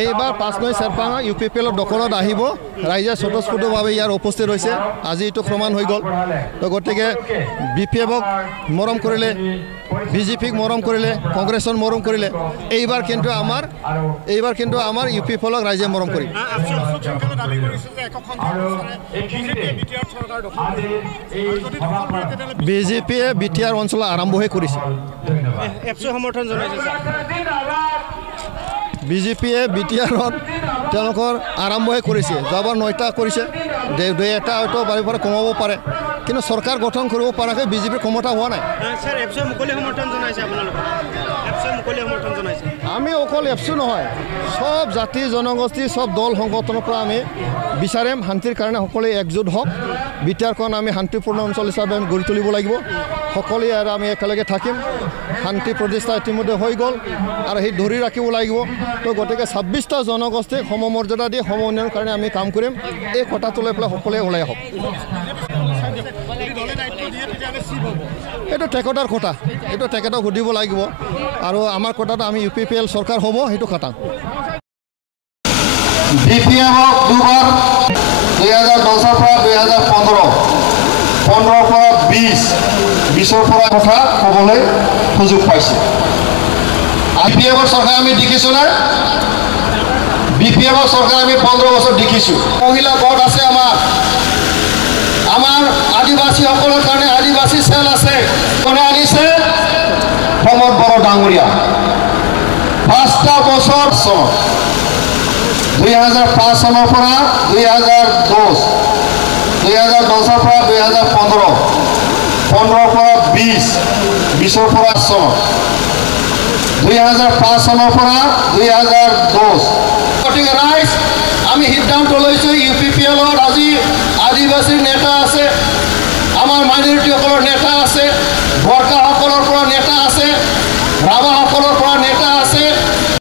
এইবাৰ 5 নং চেৰপাং UPPL দখলত আহিব ৰাইজে স্বতঃস্ফূৰ্তভাৱে ইয়াৰ উপস্থিত হৈছে আজি এইটো প্ৰমাণ হৈ গ'ল তো গতিকে BPFক মৰম কৰিলে BJPক মৰম কৰিলে কংগ্ৰেছক মৰম কৰিলে এইবাৰ কিন্তু আমাৰ UPPLক ৰাইজে মৰম কৰিব BJPয়ে BTR অঞ্চল আৰম্ভহে কৰিছে সমৰ্থন জনাইছে BJPয়ে BTRত তেওঁলোকৰ আৰম্ভহে কৰিছে যোৱাবাৰ 9টা কৰিছে দুই এটা হয়তো বাৰে বাৰে কমাব পাৰে কিন্তু চৰকাৰ গঠন কৰিব পৰাকৈ BJPৰ ক্ষমতা হোৱা নাই স্যাৰ এফচি মুকলি সমৰ্থন জনাইছে আপোনালোকে এফচি মুকলি সমৰ্থন জনাইছে আমি অকল এফচি নহয় সব জাতি জনগোষ্ঠী সব দল সংগঠনৰ পৰা আমি বিচাৰিম শান্তিৰ কাৰণে সকলোৱে একজোট হওক BTRখন আমি শান্তিপূৰ্ণ অঞ্চল হিচাপে আমি গঢ়ি তুলিব লাগিব সকলোৱে আৰু আমি একেলগে থাকিম শান্তি প্ৰতিষ্ঠা ইতিমধ্যে হৈ গ'ল আৰু সেই ধৰি ৰাখিব লাগিব তো গতিকে 26টা জনগোষ্ঠীক সমমৰ্যাদা দি সম উন্নয়নৰ কাৰণে আমি কাম কৰিম এই কথাটো লৈ পেলাই সকলোৱে ওলাই আহক এইটো টেকেটৰ কথা এইটো টেকেটক সুধিব লাগিব আৰু আমাৰ কথাটো আমি UPPL চৰকাৰ হ'ব সেইটো খাটাং BPFক দুবাৰ 2010 পৰা 2015 15 পৰা 20 পৰা কথা ক'বলৈ সুযোগ পাইছে BPFৰ চৰকাৰ আমি দেখিছোঁ না BPFৰ চৰকাৰ আমি 15 বছৰ দেখিছোঁ মহিলা গোট আছে আমাৰ আদিবাসীসকলৰ কাৰণে আদিবাসী চেল আছে কোনে আনিছে প্ৰমোদ বড়ো ডাঙৰীয়া 5টা বছৰ 2005 চনৰ পৰা 2010 পৰা 2015 15 পৰা 20 পৰা 2005 চনৰ পৰা 2010 গতিকে ৰাইজ আমি সিদ্ধান্ত লৈছোঁ UPPLত আজি আদিবাসী নেতা আছে